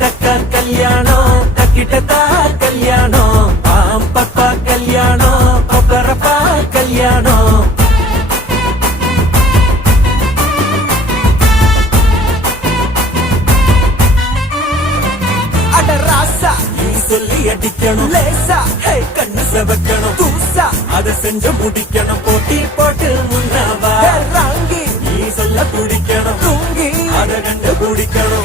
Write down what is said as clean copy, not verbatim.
டக்கா கல்யாணம் டக்கிட்டதா கல்யாணம் பாப்பா கல்யாணம் கொக்கரப்பா கல்யாணம் அட ராசா நீ சொல்லி அடிக்கணும் லேசா ஹே கண்ணு செவக்கணும் தூசா அத செஞ்சு முடிக்கணும் போட்டி போட்டு முன்னவா ராங்கி நீ சொல்ல துடிக்கணும் தூங்கி அத கண்டு பிடிக்கணும்